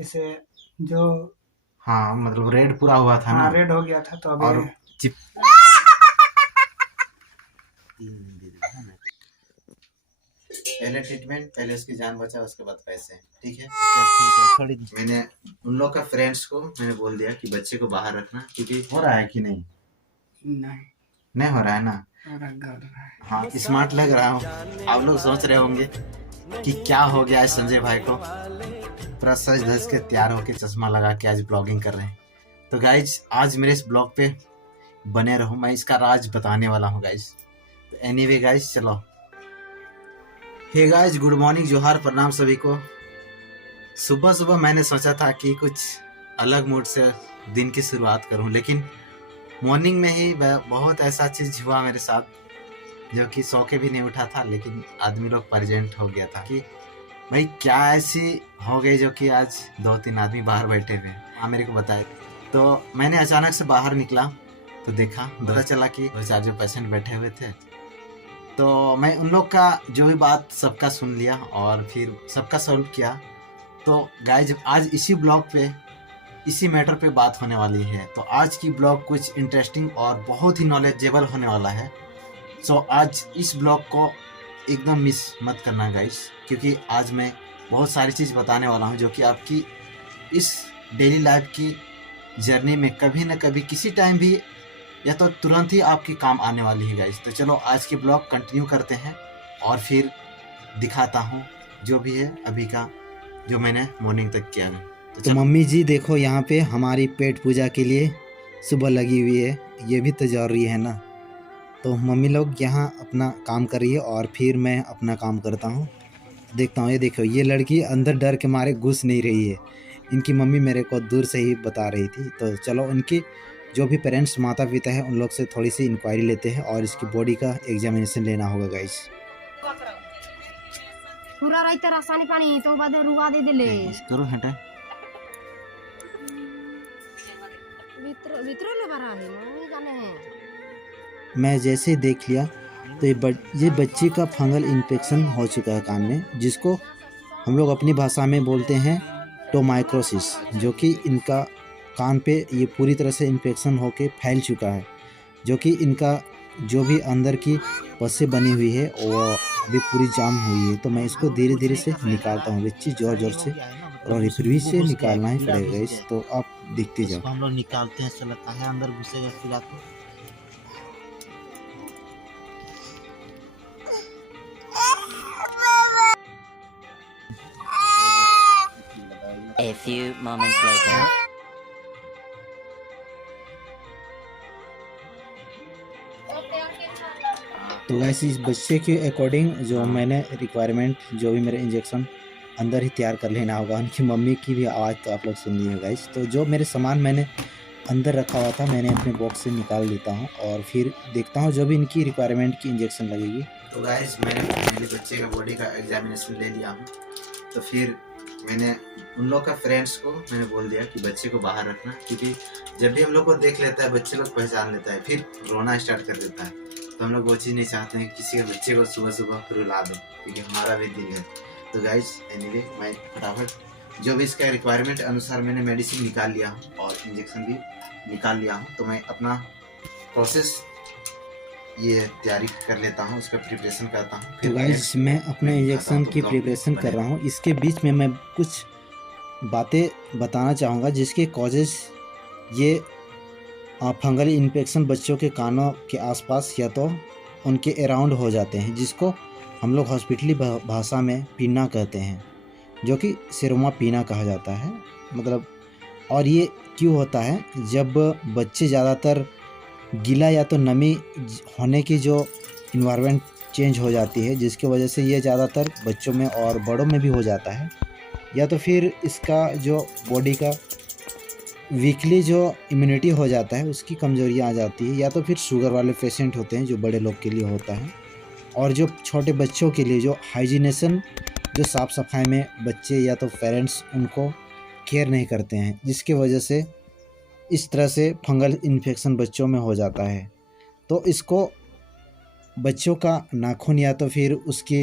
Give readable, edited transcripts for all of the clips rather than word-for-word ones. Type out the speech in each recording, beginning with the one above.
ऐसे जो हाँ मतलब रेड पूरा हुआ था ना, रेड हो गया था तो अभी और पहले ट्रीटमेंट, पहले उसकी जान बचा, उसके बाद पैसे। ठीक है, थोड़ी मैंने उन लोग का फ्रेंड्स को मैंने बोल दिया कि बच्चे को बाहर रखना, क्योंकि हो रहा है कि नहीं नहीं हो रहा है ना। हाँ स्मार्ट लग रहा हूँ। आप लोग सोच रहे होंगे कि क्या हो गया है संजय भाई को, पूरा सज धज के तैयार होके चश्मा लगा के आज ब्लॉगिंग कर रहे हैं। तो गाइज आज मेरे इस ब्लॉग पे बने रहो, मैं इसका राज बताने वाला हूँ गाइज। तो एनीवे गाइज चलो। हे गाइज गुड मॉर्निंग, जोहार, प्रणाम सभी को। सुबह सुबह मैंने सोचा था कि कुछ अलग मूड से दिन की शुरुआत करूं, लेकिन मॉर्निंग में ही बहुत ऐसा चीज हुआ मेरे साथ जो कि सौ के भी नहीं उठा था, लेकिन आदमी लोग प्रेजेंट हो गया था कि भाई क्या ऐसी हो गई जो कि आज 2-3 आदमी बाहर बैठे हुए। हाँ मेरे को बताए, तो मैंने अचानक से बाहर निकला तो देखा, पता चला कि 2-4 जो पेशेंट बैठे हुए थे। तो मैं उन लोग का जो भी बात सबका सुन लिया और फिर सबका सॉल्व किया। तो गाइज आज इसी ब्लॉग पे इसी मैटर पे बात होने वाली है। तो आज की ब्लॉग कुछ इंटरेस्टिंग और बहुत ही नॉलेजेबल होने वाला है। सो आज इस ब्लॉग को एकदम मिस मत करना गाइस, क्योंकि आज मैं बहुत सारी चीज़ बताने वाला हूँ जो कि आपकी इस डेली लाइफ की जर्नी में कभी ना कभी किसी टाइम भी या तो तुरंत ही आपके काम आने वाली है गाइस। तो चलो आज की ब्लॉग कंटिन्यू करते हैं और फिर दिखाता हूँ जो भी है अभी का जो मैंने मॉर्निंग तक किया है। तो मम्मी जी देखो यहाँ पे हमारी पेट पूजा के लिए सुबह लगी हुई है, ये भी तो जरूरी है ना। तो मम्मी लोग यहाँ अपना काम कर रही है और फिर मैं अपना काम करता हूँ। देखता हूँ, ये देखो ये लड़की अंदर डर के मारे घुस नहीं रही है। इनकी मम्मी मेरे को दूर से ही बता रही थी। तो चलो उनकी जो भी पेरेंट्स माता पिता है उन लोग से थोड़ी सी इंक्वायरी लेते हैं और इसकी बॉडी का एग्जामिनेशन लेना होगा गाइस। पूरा रात रासायनिक पानी तो बाद रुआ दे देले करो हटा भीतर भीतर ले बरा है नहीं जाने है। मैं जैसे देख लिया तो ये बच्चे का फंगल इन्फेक्शन हो चुका है कान में, जिसको हम लोग अपनी भाषा में बोलते हैं टोमाइक्रोसिस, जो कि इनका कान पे ये पूरी तरह से इन्फेक्शन होके फैल चुका है, जो कि इनका जो भी अंदर की पस्से बनी हुई है वो अभी पूरी जाम हुई है। तो मैं इसको धीरे धीरे से निकालता हूँ बच्ची, जोर जोर से और रिफरी से निकालना ही पड़ेगा इस। तो आप देखते जाओ, हम लोग निकालते हैं, ऐसा लगता है अंदर घुसेगा फिर आपको। A few moments later. तो वैसे इस बच्चे के अकॉर्डिंग जो मैंने रिक्वायरमेंट जो भी मेरे इंजेक्शन अंदर ही तैयार कर लेना होगा। उनकी मम्मी की भी आवाज़ तो आप लोग सुन लिए गाइस। तो जो मेरे सामान मैंने अंदर रखा हुआ था मैंने अपने बॉक्स से निकाल लेता हूँ और फिर देखता हूँ जो भी इनकी रिक्वायरमेंट की इंजेक्शन लगेगी। तो गाइस मैंने मेरे बच्चे का बॉडी का एग्जामिनेशन ले लिया हूँ। तो फिर मैंने उन लोग का फ्रेंड्स को मैंने बोल दिया कि बच्चे को बाहर रखना, क्योंकि जब भी हम लोग को देख लेता है बच्चे लोग पहचान लेता है, फिर रोना स्टार्ट कर देता है। तो हम लोग वो चीज़ नहीं चाहते हैं किसी के बच्चे को सुबह सुबह रुला दो, क्योंकि हमारा भी दिल है। तो गाइस एनीवे मैं फटाफट जो भी इसका रिक्वायरमेंट अनुसार मैंने मेडिसिन निकाल लिया हूँ और इंजेक्शन भी निकाल लिया हूँ। तो मैं अपना प्रोसेस ये तैयारी कर लेता हूँ, उसका प्रिपरेशन करता हूँ। तो गाइस मैं अपने इंजेक्शन की प्रिपरेशन कर रहा हूँ। इसके बीच में मैं कुछ बातें बताना चाहूँगा जिसके कॉजेज ये फंगल इन्फेक्शन बच्चों के कानों के आसपास या तो उनके अराउंड हो जाते हैं, जिसको हम लोग हॉस्पिटली भाषा में पीना कहते हैं, जो कि सेरोमा पीना कहा जाता है मतलब। और ये क्यों होता है, जब बच्चे ज़्यादातर गीला या तो नमी होने की जो इन्वायरमेंट चेंज हो जाती है, जिसकी वजह से ये ज़्यादातर बच्चों में और बड़ों में भी हो जाता है, या तो फिर इसका जो बॉडी का वीकली जो इम्यूनिटी हो जाता है उसकी कमजोरियाँ आ जाती है, या तो फिर शुगर वाले पेशेंट होते हैं जो बड़े लोग के लिए होता है, और जो छोटे बच्चों के लिए जो हाइजीनेशन जो साफ़ सफाई में बच्चे या तो पेरेंट्स उनको केयर नहीं करते हैं, जिसकी वजह से इस तरह से फंगल इन्फेक्शन बच्चों में हो जाता है। तो इसको बच्चों का नाखून या तो फिर उसके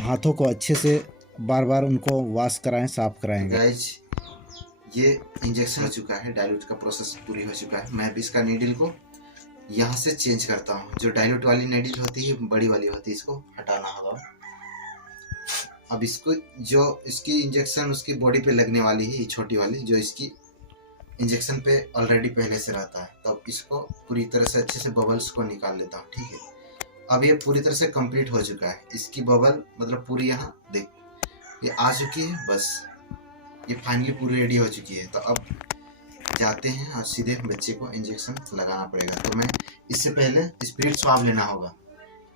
हाथों को अच्छे से बार बार उनको वॉश कराएं, साफ कराएंगे। गाइज ये इंजेक्शन हो चुका है, डाइल्यूट का प्रोसेस पूरी हो चुका है। मैं भी इसका नीडल को यहाँ से चेंज करता हूँ। जो डाइल्यूट वाली नीडल होती है बड़ी वाली होती है, इसको हटाना होगा। अब इसको जो इसकी इंजेक्शन उसकी बॉडी पे लगने वाली है, ये छोटी वाली जो इसकी इंजेक्शन पे ऑलरेडी पहले से रहता है, तो अब इसको पूरी तरह से अच्छे से बबल्स को निकाल लेता हूँ। ठीक है, अब ये पूरी तरह से कंप्लीट हो चुका है। इसकी बबल मतलब पूरी यहाँ देख ये आ चुकी है, बस ये फाइनली पूरी रेडी हो चुकी है। तो अब जाते हैं और सीधे बच्चे को इंजेक्शन लगाना पड़ेगा। तो मैं इससे पहले स्पिरिट स्वाब लेना होगा।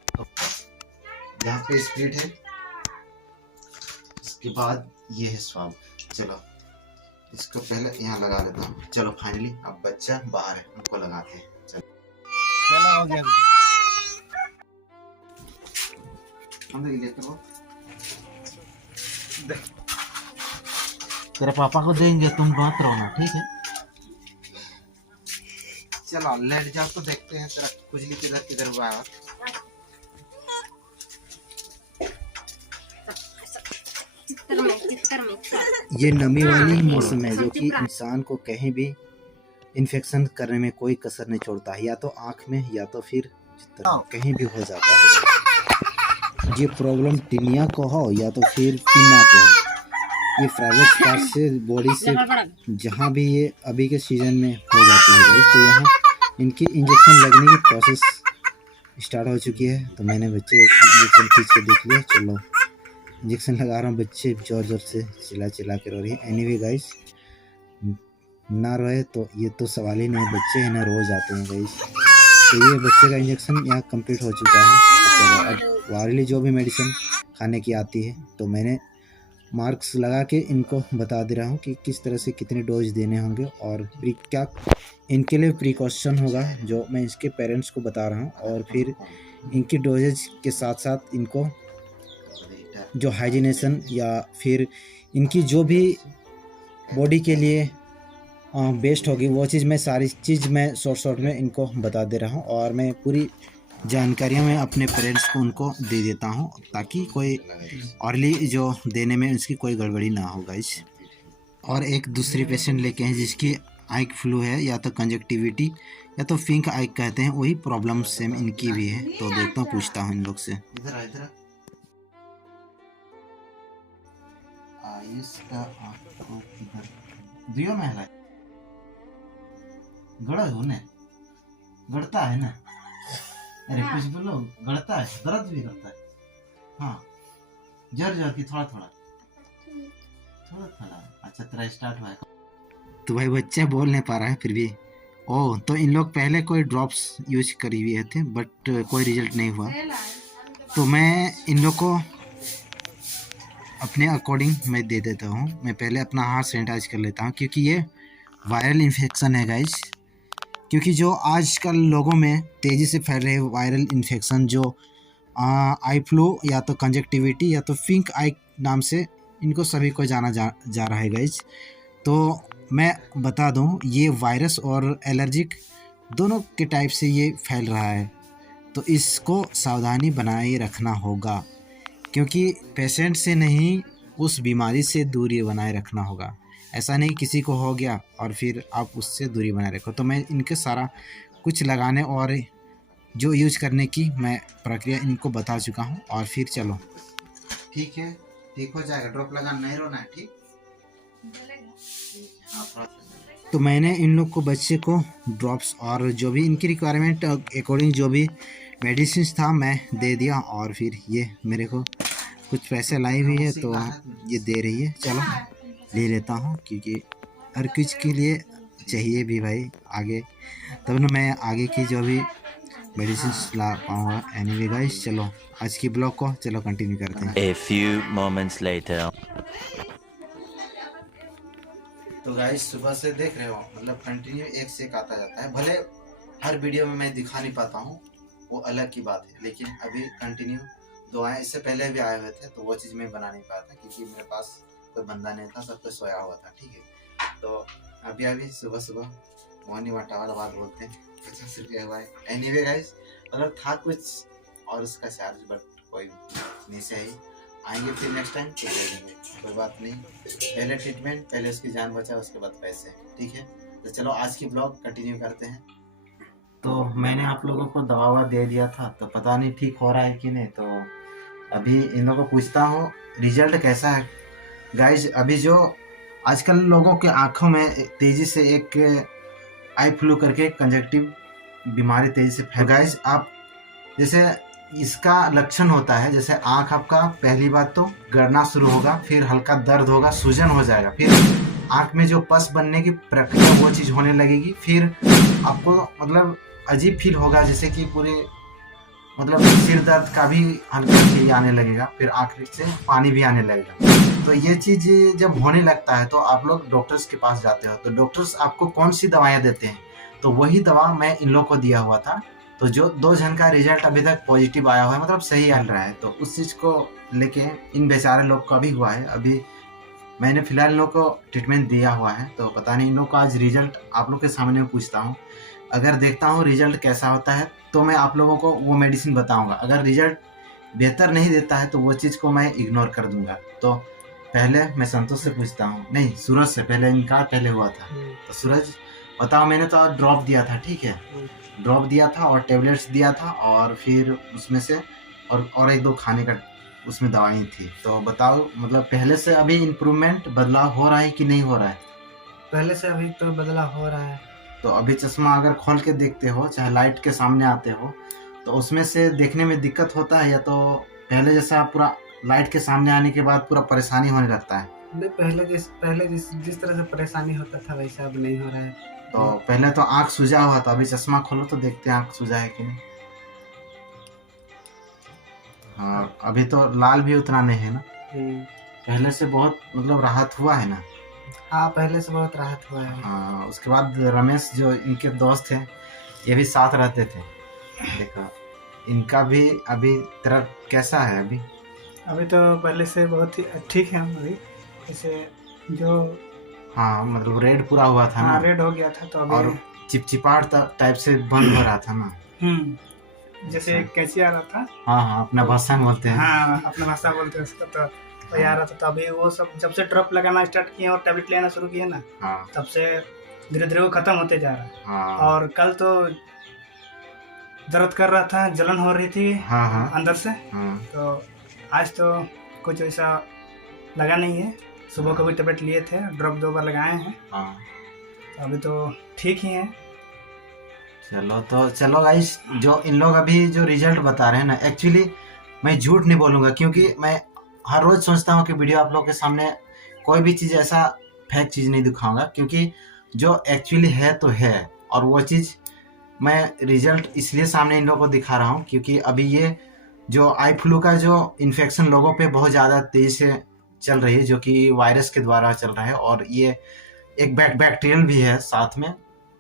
तो यहाँ पे स्पिरिट है, इसके बाद ये है स्वाब। चलो इसको पहले यहाँ लगा लेता हूँ। चलो फाइनली अब बच्चा बाहर है, उनको लगाते हैं। चलो हो गया। हम लेकर वो तेरे पापा को देंगे, तुम बात रहो ना, ठीक है? चलो लेट जाओ तो देखते हैं तेरा खुजली किधर किधर हुआ है। ये नमी वाली मौसम है जो कि इंसान को कहीं भी इन्फेक्शन करने में कोई कसर नहीं छोड़ता है, या तो आँख में या तो फिर कहीं भी हो जाता है। ये प्रॉब्लम टिनिया को हो या तो फिर टीना को हो, ये प्राइवेट पार्ट से बॉडी से जहाँ भी ये अभी के सीजन में हो जाती है गाइस। तो यहाँ इनकी इंजेक्शन लगने की प्रोसेस स्टार्ट हो चुकी है। तो मैंने बच्चे को इंजेक्शन खींच के देख लिया। चलो इंजेक्शन लगा रहा हूँ। बच्चे ज़ोर ज़ोर से चिल्ला के रो रही है। एनीवे गाइस, ना रोए तो ये तो सवाल ही नहीं है, बच्चे हैं ना रो जाते हैं गाइस। तो ये बच्चे का इंजेक्शन यहाँ कंप्लीट हो चुका है। चलो अब वायरली जो भी मेडिसिन खाने की आती है, तो मैंने मार्क्स लगा के इनको बता दे रहा हूँ कि किस तरह से कितने डोज देने होंगे और क्या इनके लिए प्रिकॉशन होगा, जो मैं इसके पेरेंट्स को बता रहा हूँ। और फिर इनकी डोजेज के साथ साथ इनको जो हाइजीनेशन या फिर इनकी जो भी बॉडी के लिए बेस्ट होगी वो चीज़, मैं सारी चीज़ मैं शॉर्ट में इनको बता दे रहा हूँ। और मैं पूरी जानकारियाँ मैं अपने पेरेंट्स को उनको दे देता हूँ, ताकि कोई अर्ली जो देने में उसकी कोई गड़बड़ी ना हो गाइस। और एक दूसरी पेशेंट लेके हैं जिसकी आई फ्लू है, या तो कंजक्टिविटी या तो पिंक आई कहते हैं, वही प्रॉब्लम सेम इनकी भी है। तो देखता हूँ, पूछता हूँ इन लोग से। इधर आयुष का आपको किधर दियो में है गड़ा होने गड़ता है ना। अरे कुछ बोलो, गड़ता है, दर्द भी करता है। हाँ जर की थोड़ा थोड़ा। अच्छा तेरा स्टार्ट हुआ है। तो भाई बच्चा बोल नहीं पा रहा है फिर भी। ओह, तो इन लोग पहले कोई ड्रॉप्स यूज करी हुए थे बट कोई रिजल्ट नहीं हुआ। तो मैं इन लोग को अपने अकॉर्डिंग मैं दे देता हूँ। मैं पहले अपना हाथ सैनिटाइज कर लेता हूँ, क्योंकि ये वायरल इन्फेक्शन है गाइस। क्योंकि जो आजकल लोगों में तेज़ी से फैल रहे वायरल इन्फेक्शन, जो आई फ्लू या तो कंजक्टिविटी या तो पिंक आई नाम से इनको सभी को जाना जा रहा है गाइस। तो मैं बता दूं, ये वायरस और एलर्जिक दोनों के टाइप से ये फैल रहा है। तो इसको सावधानी बनाए रखना होगा, क्योंकि पेशेंट से नहीं उस बीमारी से दूरी बनाए रखना होगा। ऐसा नहीं किसी को हो गया और फिर आप उससे दूरी बनाए रखो। तो मैं इनके सारा कुछ लगाने और जो यूज करने की मैं प्रक्रिया इनको बता चुका हूँ। और फिर चलो ठीक है, ठीक हो जाएगा। ड्रॉप लगा, नहीं रोना है, ठीक। तो मैंने इन लोग को, बच्चे को ड्रॉप्स और जो भी इनकी रिक्वायरमेंट अकॉर्डिंग जो भी मेडिसिन था मैं दे दिया। और फिर ये मेरे को कुछ पैसे लाई हुई है तो ये दे रही है। चलो ले लेता हूँ, क्योंकि हर कुछ के लिए चाहिए भी भाई आगे, तब ना मैं आगे की जो भी मेडिसिन ला पाऊँगा। एनीवे गाइस, चलो आज की ब्लॉग को चलो कंटिन्यू करते हैं। A few moments later. तो गाइस सुबह से देख रहे हो, मतलब कंटिन्यू एक से एक आता जाता है। भले हर वीडियो में मैं दिखा नहीं पाता हूँ, वो अलग की बात है, लेकिन अभी कंटिन्यू दो आए। इससे पहले भी आए हुए थे तो वो चीज़ मैं बना नहीं पाया था, क्योंकि मेरे पास कोई बंदा नहीं था, सब कुछ सोया हुआ था। ठीक है, तो अभी सुबह मॉर्निंग वाटा वाला बात बोलते हैं, 50 रुपया हुआ है। एनीवे गाइस, मतलब था कुछ और उसका चार्ज, बट कोई नहीं सही। आएंगे फिर नेक्स्ट टाइम तो दे देंगे, कोई बात नहीं। पहले ट्रीटमेंट, पहले उसकी जान बचाओ, उसके बाद पैसे, ठीक है। तो चलो आज की ब्लॉग कंटिन्यू करते हैं। तो मैंने आप लोगों को दवा दे दिया था, तो पता नहीं ठीक हो रहा है कि नहीं। तो अभी इन लोगों को पूछता हूँ रिजल्ट कैसा है। गाइज अभी जो आजकल लोगों के आंखों में तेजी से एक आई फ्लू करके कंजक्टिव बीमारी तेजी से फैल। गाइज आप जैसे इसका लक्षण होता है, जैसे आंख आपका पहली बात तो गड़ना शुरू होगा, फिर हल्का दर्द होगा, सूजन हो जाएगा, फिर आंख में जो पस बनने की प्रक्रिया वो चीज़ होने लगेगी, फिर आपको मतलब अजीब फील होगा, जैसे कि पूरे मतलब सिर दर्द का भी हल्का फील आने लगेगा, फिर आंख से पानी भी आने लगेगा। तो ये चीज़ जब होने लगता है तो आप लोग डॉक्टर्स के पास जाते हो, तो डॉक्टर्स आपको कौन सी दवाएं देते हैं, तो वही दवा मैं इन लोग को दिया हुआ था। तो जो 2 जन का रिजल्ट अभी तक पॉजिटिव आया हुआ है, मतलब सही आ रहा है, तो उस चीज़ को लेके इन बेचारे लोग का भी हुआ है। अभी मैंने फिलहाल इन लोग को ट्रीटमेंट दिया हुआ है, तो पता नहीं इन लोग का आज रिजल्ट आप लोग के सामने में पूछता हूँ। अगर देखता हूँ रिजल्ट कैसा होता है तो मैं आप लोगों को वो मेडिसिन बताऊँगा। अगर रिजल्ट बेहतर नहीं देता है तो वो चीज़ को मैं इग्नोर कर दूँगा। तो पहले मैं संतोष से पूछता हूँ, नहीं सूरज से, पहले इनका पहले हुआ था। तो सूरज बताओ, मैंने तो ड्रॉप दिया था, ठीक है, ड्रॉप दिया था और टेबलेट्स दिया था, और फिर उसमें से और 1-2 खाने का उसमें दवाई थी। तो बताओ मतलब पहले से अभी इम्प्रूवमेंट बदलाव हो रहा है कि नहीं हो रहा है? पहले से अभी तो बदलाव हो रहा है। तो अभी चश्मा अगर खोल के देखते हो, चाहे लाइट के सामने आते हो, तो उसमें से देखने में दिक्कत होता है, या तो पहले जैसा पूरा लाइट के सामने आने के बाद पूरा परेशानी होने लगता है? नहीं, पहले जिस तरह से परेशानी होता था वैसा अब नहीं हो रहा है। तो पहले तो आँख सूजा हुआ था, अभी चश्मा खोलो तो देखते हैं आँख सूजा है कि नहीं। हाँ, अभी तो लाल भी उतना नहीं है ना, पहले से बहुत मतलब राहत हुआ है ना। हाँ, पहले से बहुत राहत हुआ है। हाँ, उसके बाद रमेश जो इनके दोस्त थे, ये भी साथ रहते थे, देखो इनका भी अभी तेरा कैसा है? अभी तो पहले से बहुत ही ठीक है हम अभी। जैसे जो हाँ मतलब रेड पूरा हुआ था ना, रेड हो गया था, तो अभी और चिपचिपाहट टाइप से बंद हो रहा था ना। जैसे कैंची आ रहा था। हाँ, अपना भाषा बोलते हैं। हाँ, अपना भाषा बोलते हैं उसका। तो आ रहा था, तो अभी वो सब जब से ड्रॉप लगाना स्टार्ट किए और टैबलेट लेना शुरू किए ना, तब से धीरे धीरे वो खत्म होते जा रहा है। और कल तो दर्द कर रहा था, जलन हो रही थी अंदर से। तो आज तो कुछ ऐसा लगा नहीं है। सुबह को भी टैबलेट लिए थे, ड्रॉप 2 बार लगाए हैं। तो अभी तो ठीक ही है। चलो गाइस, जो इन लोग अभी जो रिजल्ट बता रहे हैं ना, एक्चुअली मैं झूठ नहीं बोलूँगा, क्योंकि मैं हर रोज़ सोचता हूँ कि वीडियो आप लोग के सामने कोई भी चीज़ ऐसा फेक चीज़ नहीं दिखाऊंगा, क्योंकि जो एक्चुअली है तो है, और वो चीज़ मैं रिजल्ट इसलिए सामने इन लोगों को दिखा रहा हूँ क्योंकि अभी ये जो आई फ्लू का जो इन्फेक्शन लोगों पे बहुत ज़्यादा तेज़ी से चल रही है, जो कि वायरस के द्वारा चल रहा है, और ये एक बैक्टीरियल भी है साथ में।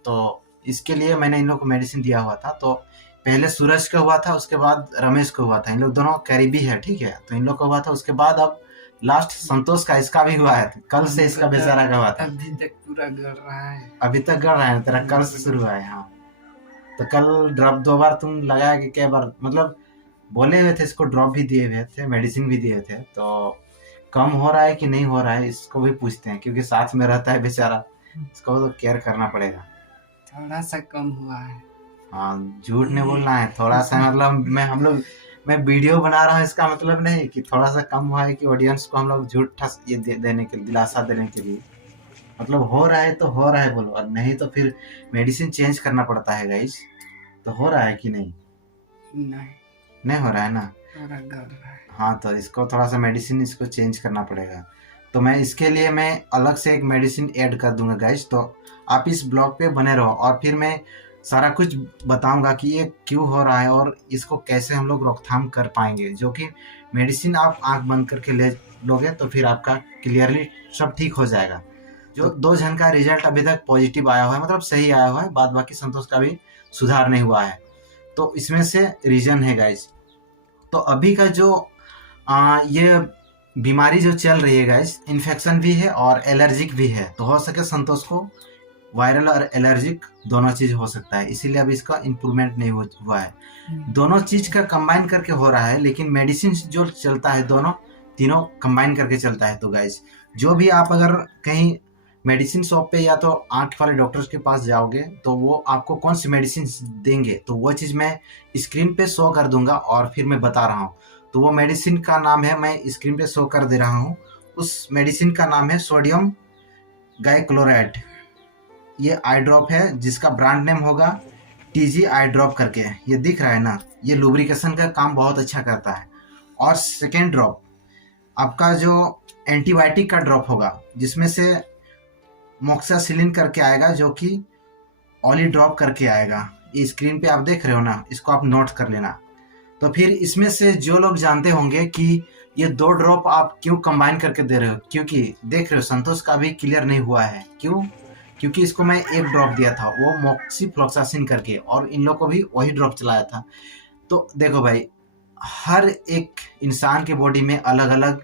तो इसके लिए मैंने इन लोग को मेडिसिन दिया हुआ था। तो पहले सूरज का हुआ था, उसके बाद रमेश को हुआ था, इन लोग दोनों करीबी है, ठीक है। तो इन लोग का हुआ था, उसके बाद अब लास्ट संतोष का, इसका भी हुआ है, कल से इसका बेचारा का हुआ था। अभी तक पूरा गड़ रहा है, अभी तक गड़ रहा है तेरा, कल से शुरू हुआ है। हाँ, तो कल ड्रॉप 2 बार तुम लगाया कि क्या बार, मतलब बोले हुए थे, इसको ड्रॉप भी दिए हुए थे, मेडिसिन भी दिए थे। तो कम हो रहा है कि नहीं हो रहा है, इसको भी पूछते हैं, क्योंकि साथ में रहता है बेचारा, इसको तो केयर करना पड़ेगा। थोड़ा सा कम हुआ है। हाँ, झूठ नहीं बोलना है, थोड़ा सा मतलब मैं वीडियो बना रहा हूँ, इसका मतलब नहीं कि थोड़ा सा कम हुआ है कि ऑडियंस को हम लोग झूठ ये देने के लिए, दिलासा देने के लिए, मतलब हो रहा है तो हो रहा है बोलो, और नहीं तो फिर मेडिसिन चेंज करना पड़ता है गाइस। तो हो रहा है कि नहीं हो रहा है ना। हाँ, तो इसको थोड़ा सा मेडिसिन इसको चेंज करना पड़ेगा। तो मैं इसके लिए मैं अलग से एक मेडिसिन ऐड कर दूंगा गाइस, तो आप इस ब्लॉग पे बने रहो, और फिर मैं सारा कुछ बताऊंगा कि ये क्यों हो रहा है और इसको कैसे हम लोग रोकथाम कर पाएंगे। जो कि मेडिसिन आप आंख बंद करके ले लोगे तो फिर आपका क्लियरली सब ठीक हो जाएगा। जो 2 जन का रिजल्ट अभी तक पॉजिटिव आया हुआ है, मतलब सही आया हुआ है, बाद बाकी संतोष का भी सुधार नहीं हुआ है। तो इसमें से रीजन है गाइस। तो अभी का जो ये बीमारी जो चल रही है गाइस, इन्फेक्शन भी है और एलर्जिक भी है। तो हो सके संतोष को वायरल और एलर्जिक दोनों चीज हो सकता है, इसीलिए अभी इसका इम्प्रूवमेंट नहीं हुआ है। दोनों चीज का कंबाइन करके हो रहा है, लेकिन मेडिसिन जो चलता है दोनों तीनों कंबाइन करके चलता है। तो गाइस जो भी आप अगर कहीं मेडिसिन शॉप पे या तो आंख वाले डॉक्टर्स के पास जाओगे तो वो आपको कौन सी मेडिसिन देंगे तो वो चीज़ मैं स्क्रीन पे शो कर दूंगा और फिर मैं बता रहा हूँ। तो वो मेडिसिन का नाम है, मैं स्क्रीन पे शो कर दे रहा हूँ। उस मेडिसिन का नाम है सोडियम गाइक्लोराइड। ये आई ड्रॉप है जिसका ब्रांड नेम होगा TG आई ड्रॉप करके, ये दिख रहा है ना। ये लुब्रिकेशन का काम बहुत अच्छा करता है। और सेकेंड ड्रॉप आपका जो एंटीबायोटिक का ड्रॉप होगा जिसमें से मोक्सासिलिन करके आएगा, जो कि ऑली ड्रॉप करके आएगा। ये स्क्रीन पे आप देख रहे हो ना, इसको आप नोट कर लेना। तो फिर इसमें से जो लोग जानते होंगे कि ये 2 ड्रॉप आप क्यों कंबाइन करके दे रहे हो, क्योंकि देख रहे हो संतोष का भी क्लियर नहीं हुआ है। क्यों? क्योंकि इसको मैं 1 ड्रॉप दिया था वो मोक्सीफ्लोक्सासिन करके, और इन लोग को भी वही ड्रॉप चलाया था। तो देखो भाई, हर एक इंसान के बॉडी में अलग अलग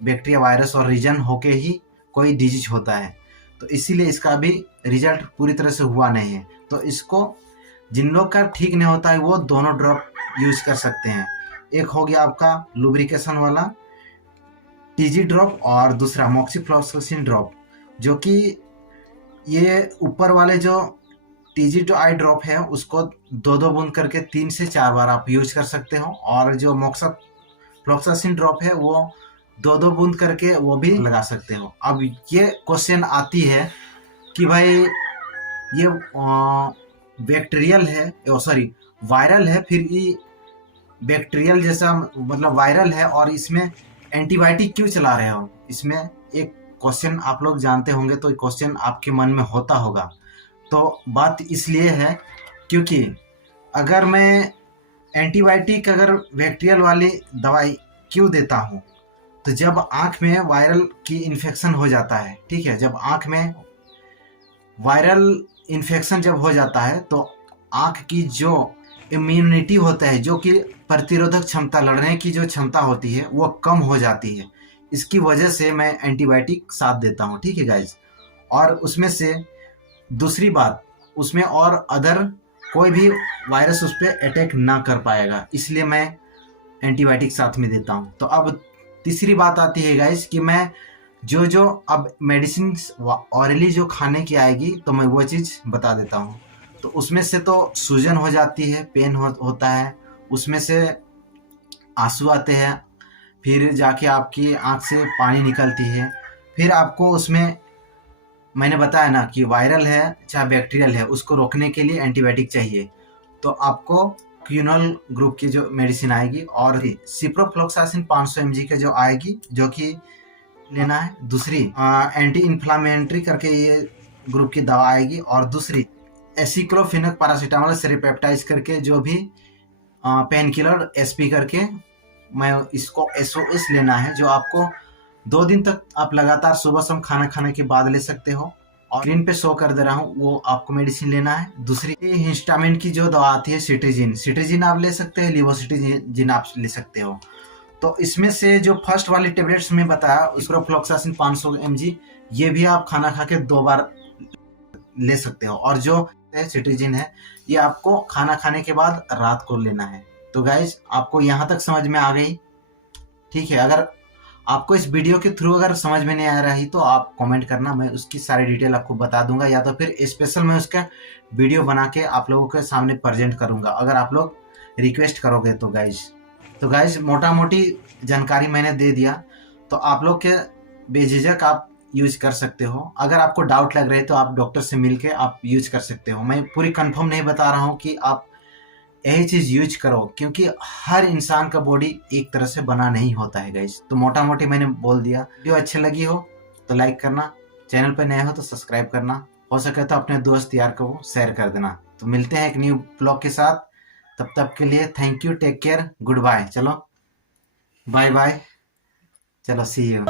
बैक्टीरिया, वायरस और रीजन होके ही कोई डिजीज होता है। तो इसीलिए इसका भी रिजल्ट पूरी तरह से हुआ नहीं है। तो इसको जिन लोग का ठीक नहीं होता है वो दोनों ड्रॉप यूज कर सकते हैं। एक हो गया आपका लुब्रिकेशन वाला TG ड्रॉप और दूसरा मोक्सीफ्लोक्सासिन ड्रॉप, जो कि ये ऊपर वाले जो TG जो आई ड्रॉप है उसको 2-2 बूंद करके 3 से 4 बार आप यूज कर सकते हो, और जो मोक्सीफ्लोक्सासिन ड्रॉप है वो 2-2 बूंद करके वो भी लगा सकते हो। अब ये क्वेश्चन आती है कि भाई ये बैक्टीरियल है, सॉरी वायरल है, फिर ये बैक्टीरियल जैसा मतलब वायरल है और इसमें एंटीबायोटिक क्यों चला रहे हो? इसमें एक क्वेश्चन आप लोग जानते होंगे, तो क्वेश्चन आपके मन में होता होगा। तो बात इसलिए है क्योंकि अगर मैं एंटीबायोटिक अगर बैक्टीरियल वाली दवाई क्यों देता हूँ, तो जब आँख में वायरल की इन्फेक्शन हो जाता है, ठीक है, जब आँख में वायरल इन्फेक्शन जब हो जाता है तो आँख की जो इम्यूनिटी होता है, जो कि प्रतिरोधक क्षमता, लड़ने की जो क्षमता होती है वो कम हो जाती है। इसकी वजह से मैं एंटीबायोटिक साथ देता हूँ, ठीक है गाइज। और उसमें से दूसरी बात, उसमें और अदर कोई भी वायरस उस पर अटैक ना कर पाएगा, इसलिए मैं एंटीबायोटिक साथ में देता हूँ। तो अब तीसरी बात आती है गाइज कि मैं जो अब मेडिसिन ऑरली जो खाने की आएगी तो मैं वो चीज़ बता देता हूँ। तो उसमें से तो सूजन हो जाती है, पेन होता है, उसमें से आंसू आते हैं, फिर जाके आपकी आँख से पानी निकलती है। फिर आपको उसमें मैंने बताया ना कि वायरल है चाहे बैक्टीरियल है, उसको रोकने के लिए एंटीबायोटिक चाहिए। तो आपको क्यूनल ग्रुप की जो मेडिसिन आएगी और सिप्रोफ्लोक्सासिन 500 mg के जो आएगी, जो कि लेना है। दूसरी एंटी इन्फ्लामेटरी करके ये ग्रुप की दवा आएगी, और दूसरी एसिक्लोफेनक पैरासीटामोल सेरिपेप्टाइज करके जो भी पेन किलर SP करके मैं इसको SOS लेना है, जो आपको 2 दिन तक आप लगातार सुबह शाम खाना खाने के बाद ले सकते हो। और स्क्रीन पे शो कर दे रहा हूँ, वो आपको मेडिसिन लेना है। दूसरी हिस्टामिन की जो दवा आती है सिट्रीजिन आप ले सकते हैं, लिवोसिट्रीजिन आप ले सकते हो। तो इसमें से जो फर्स्ट वाली टेबलेट्स में बताया सिप्रोफ्लोक्सासिन 500 mg, ये भी आप खाना खा के 2 बार ले सकते हो। और जो सिट्रीजिन है ये आपको खाना खाने के बाद रात को लेना है। तो गाइज आपको यहाँ तक समझ में आ गई, ठीक है। अगर आपको इस वीडियो के थ्रू अगर समझ में नहीं आ रही तो आप कमेंट करना, मैं उसकी सारी डिटेल आपको बता दूंगा, या तो फिर स्पेशल मैं उसका वीडियो बना के आप लोगों के सामने प्रेजेंट करूंगा, अगर आप लोग रिक्वेस्ट करोगे तो गाइज मोटा मोटी जानकारी मैंने दे दिया। तो आप लोग के बेझिझक आप यूज कर सकते हो। अगर आपको डाउट लग रहा है तो आप डॉक्टर से मिलके आप यूज कर सकते हो। मैं पूरी कंफर्म नहीं बता रहा हूँ कि आप यही चीज़ यूज करो, क्योंकि हर इंसान का बॉडी एक तरह से बना नहीं होता है गाइज। तो मोटा मोटी मैंने बोल दिया। वीडियो अच्छी लगी हो तो लाइक करना, चैनल पर नया हो तो सब्सक्राइब करना, हो सके तो अपने दोस्त यार को शेयर कर देना। तो मिलते हैं एक न्यू ब्लॉग के साथ, तब तक के लिए thank you, take care, good bye. चलो बाय बाय, चलो सी यू।